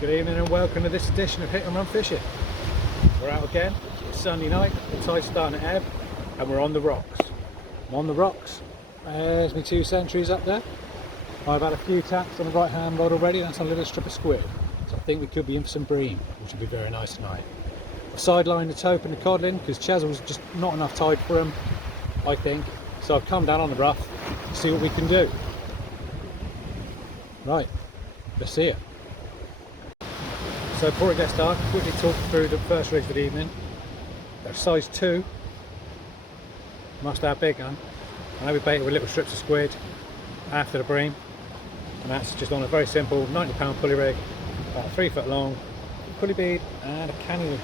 Good evening and welcome to this edition of Hit and Run Fishing. We're out again, it's Sunday night, the tide's starting to ebb and we're on the rocks. I'm on the rocks, there's my 2 centuries up there. I've had a few taps on the right hand rod already, that's on a little strip of squid. So I think we could be in for some bream, which would be very nice tonight. I've sidelined the tope and the codlin because Chesil's just not enough tide for them, I think. So I've come down on the rough to see what we can do. Right, let's see it. So before it gets dark, quickly talk through the first rigs of the evening. They're size 2, must have big gun. And I baited with little strips of squid after the bream. And that's just on a very simple 90-pound pulley rig, about 3 foot long, pulley bead and a canny link.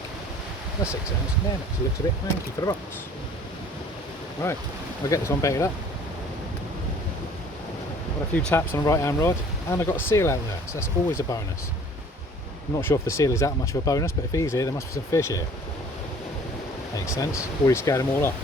That's 6 ounce, then it looks a bit manky for the rocks. Right, I'll get this one baited up. Got a few taps on the right hand rod and I've got a seal out there, so that's always a bonus. I'm not sure if the seal is that much of a bonus, but if he's here, there must be some fish here. Makes sense. Already scared them all off.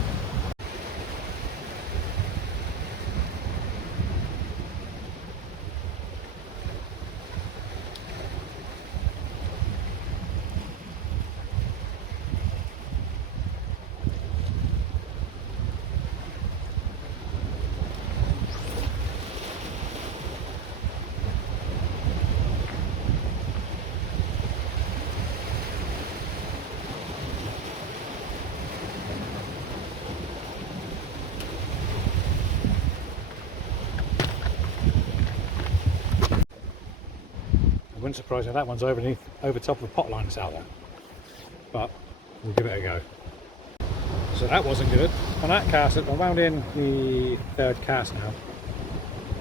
Wouldn't surprise me if that one's over top of the pot line that's out there, but we'll give it a go. So that wasn't good. On that cast, I'm wound in the 3rd cast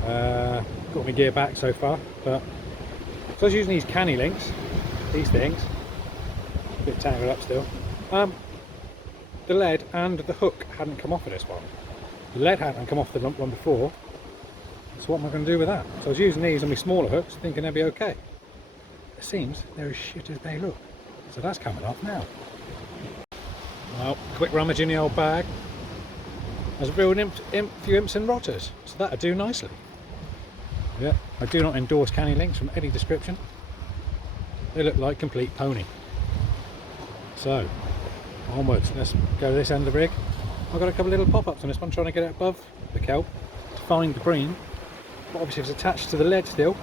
now. Got my gear back so far, but so I was using these canny links, these things, a bit tangled up still. The lead and the hook hadn't come off of this one. The lead hadn't come off the lump one before, so what am I going to do with that? So I was using these on my smaller hooks, thinking they'd be okay. It seems they're as shit as they look. So that's coming off now. Well, quick rummage in the old bag. There's a few imps and rotters, so that'll do nicely. Yeah, I do not endorse canny links from any description. They look like complete pony. So, onwards, let's go to this end of the rig. I've got a couple of little pop-ups on this one, trying to get it above the kelp to find the bream. But obviously if it's attached to the lead still,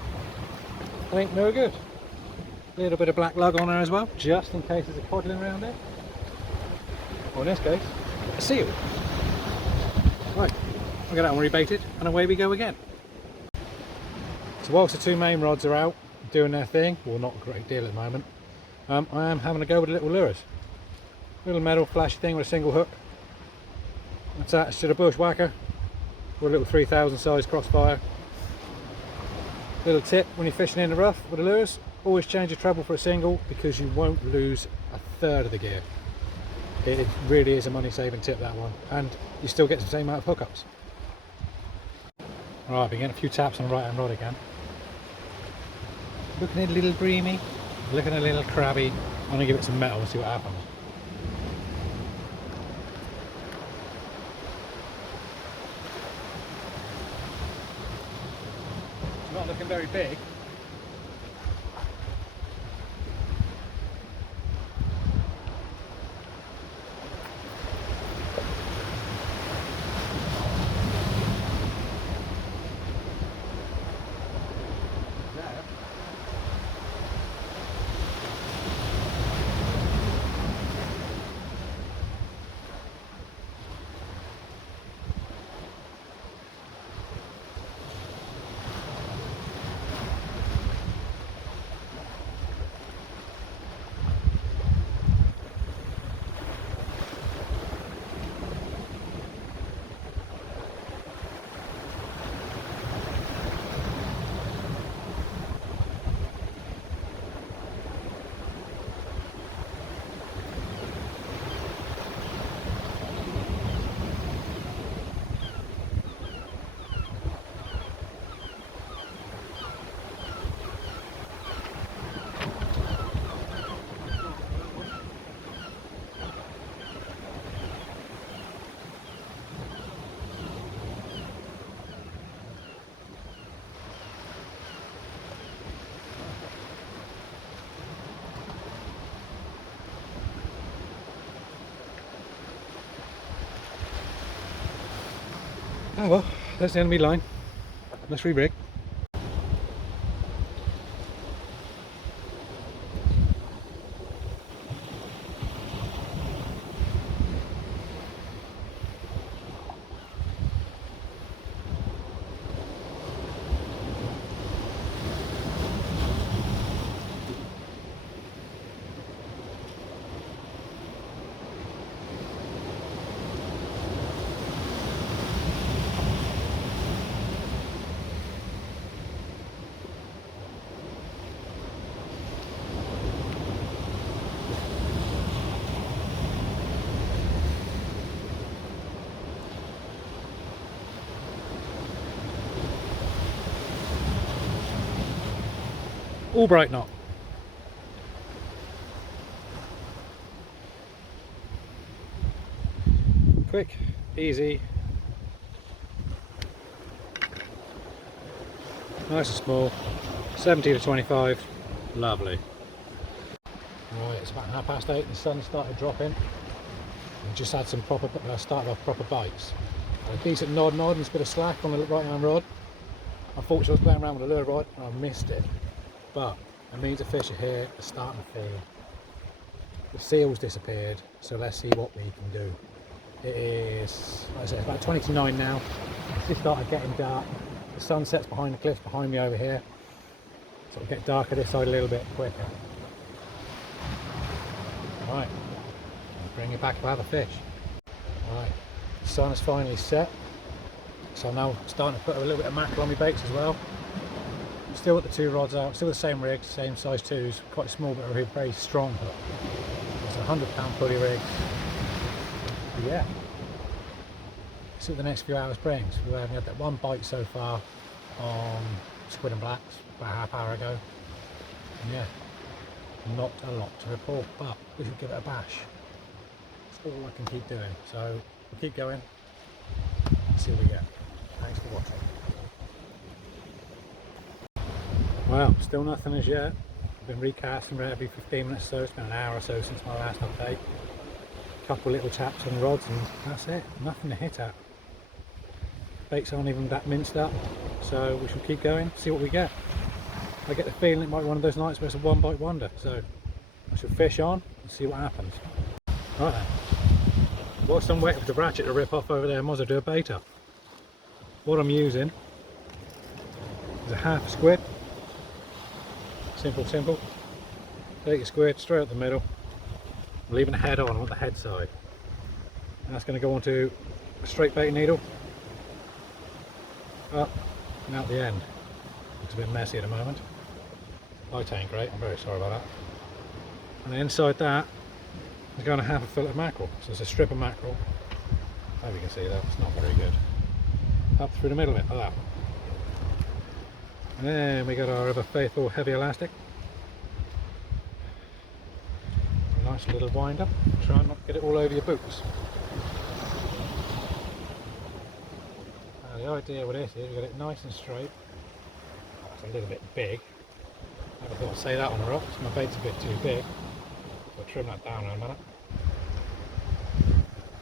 it ain't no good. A little bit of black lug on there as well, just in case there's a codlin around it. Or in this case, a seal. Right, I'll get that one rebaited and away we go again. So whilst the 2 main rods are out doing their thing, well, not a great deal at the moment, I am having a go with the little lures. Little metal flashy thing with a single hook attached to the bushwhacker with a little 3000 size crossfire. Little tip when you're fishing in the rough with the lures, always change your treble for a single because you won't lose a third of the gear. It really is a money saving tip, that one, and you still get the same amount of hookups. Right, I've been getting a few taps on the right hand rod again. Looking a little breamy, looking a little crabby. I'm going to give it some metal and see what happens. It's not looking very big. Oh well, that's the enemy line. Let's re-rig. All bright knot. Quick, easy, nice and small. 70 to 25, lovely. Right, it's about 8:30. The sun started dropping. We just had some proper started off proper bites. A decent nod and a bit of slack on the right hand rod. Unfortunately, I was playing around with a lure rod and I missed it. But it means the fish are here. They're starting to feed. The seals disappeared, so let's see what we can do. It is, like I said, it's about 20 to 9 now. It's just started getting dark. The sun sets behind the cliffs behind me over here, so it'll get darker this side a little bit quicker. Right, I'll bring it back to have a fish. Right, the sun has finally set, so I'm now starting to put a little bit of mackerel on my baits as well. Still got the 2 rods out, still the same rig, same size 2s, quite small but very strong hook. It's a 100-pound pulley rig. But yeah, see what the next few hours brings. We haven't had that one bite so far on squid and blacks about a half hour ago. And yeah, not a lot to report, but we should give it a bash. That's all I can keep doing. So we'll keep going, see what we get. Thanks for watching. Well, still nothing as yet. I've been recasting every 15 minutes or so. It's been an hour or so since my last update. A couple little taps on rods and that's it. Nothing to hit at. Baits aren't even that minced up, so we shall keep going, see what we get. I get the feeling it might be one of those nights where it's a one bite wonder, so I shall fish on and see what happens. Right then, whilst I'm waiting for the ratchet to rip off over there, I might as well do a bait up. What I'm using is a half a squid. Simple. Take your squid straight up the middle. I'm leaving the head on, I want the head side. And that's going to go onto a straight bait needle. Up and out the end. Looks a bit messy at the moment. Light ain't great, I'm very sorry about that. And then inside that is going to have a fillet of mackerel. So it's a strip of mackerel. Hope you can see that, it's not very good. Up through the middle of it, like that. And then we got our ever faithful heavy elastic. A nice little wind up. Try not to get it all over your boots. Now the idea with this is we got it nice and straight. It's a little bit big. Never thought I'd say that on the rocks. My bait's a bit too big. I'll trim that down in a minute.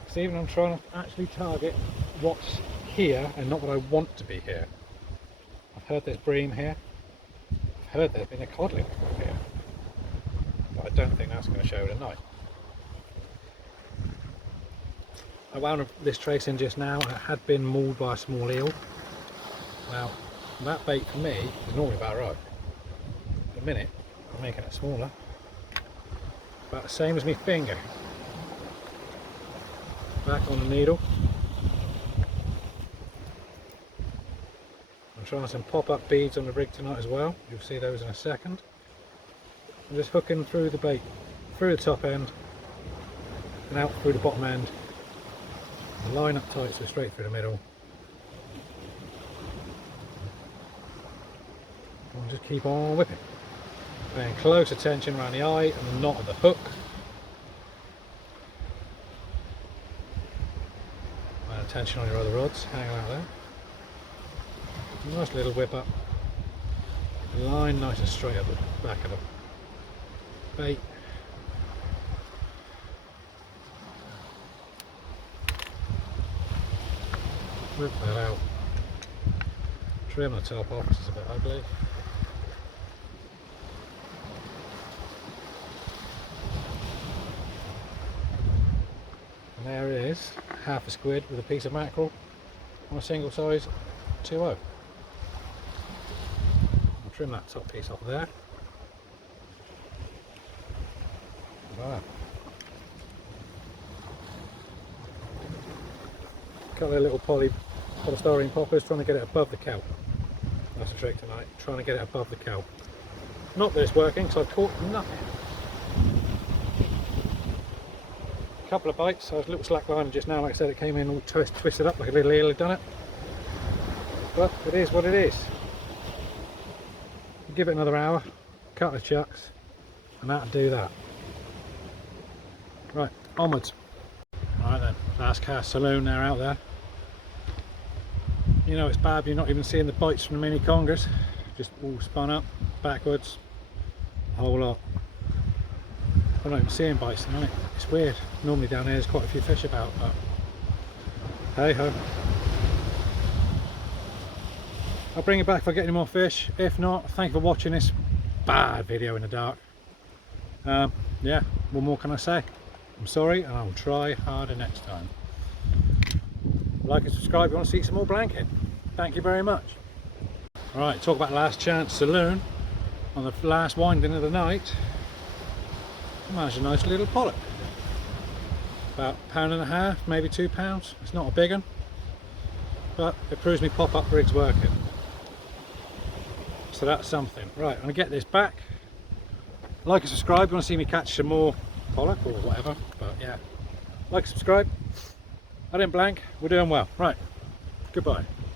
See, even I'm trying to actually target what's here and not what I want to be here. I've heard there's bream here. I've heard there's been a codling here. But I don't think that's going to show tonight. I wound this trace in just now and it had been mauled by a small eel. Now, that bait for me is normally about right. At the minute, I'm making it smaller. About the same as my finger. Back on the needle. I'm trying some pop-up beads on the rig tonight as well. You'll see those in a second. I'm just hooking through the bait, through the top end, and out through the bottom end. The line up tight, so straight through the middle. And just keep on whipping. Paying close attention around the eye and the knot of the hook. Paying attention on your other rods, hang out there. Nice little whip up. The line nice and straight up the back of the bait. Rip that out. Trim the top off because it's a bit ugly. And there it is, half a squid with a piece of mackerel on a single size 2.0. I'll trim that top piece off there. Wow. Couple of little polystyrene poppers, trying to get it above the kelp. That's the trick tonight, trying to get it above the kelp. Not that it's working, because I've caught nothing. A couple of bites, I was a little slack line just now, like I said, it came in all twisted up like a little eel had done it. But it is what it is. Give it another hour, couple of chucks, and that'll do that. Right, onwards. Right then, last cast saloon there out there. You know it's bad, you're not even seeing the bites from the mini congers. Just all spun up, backwards, a whole lot. I'm not even seeing bites tonight. It's weird. Normally down there's quite a few fish about, but hey ho. I'll bring it back if I get any more fish. If not, thank you for watching this bad video in the dark. Yeah, what more can I say? I'm sorry, and I'll try harder next time. Like and subscribe if you want to see some more blanket. Thank you very much. Alright, talk about last chance saloon. On the last winding of the night, I managed a nice little pollock. About £1.5, maybe £2. It's not a big one, but it proves me pop-up rig's working. So that's something. Right, I'm going to get this back. Like and subscribe if you want to see me catch some more pollock or whatever, but yeah. Like and subscribe. I didn't blank, we're doing well. Right, goodbye.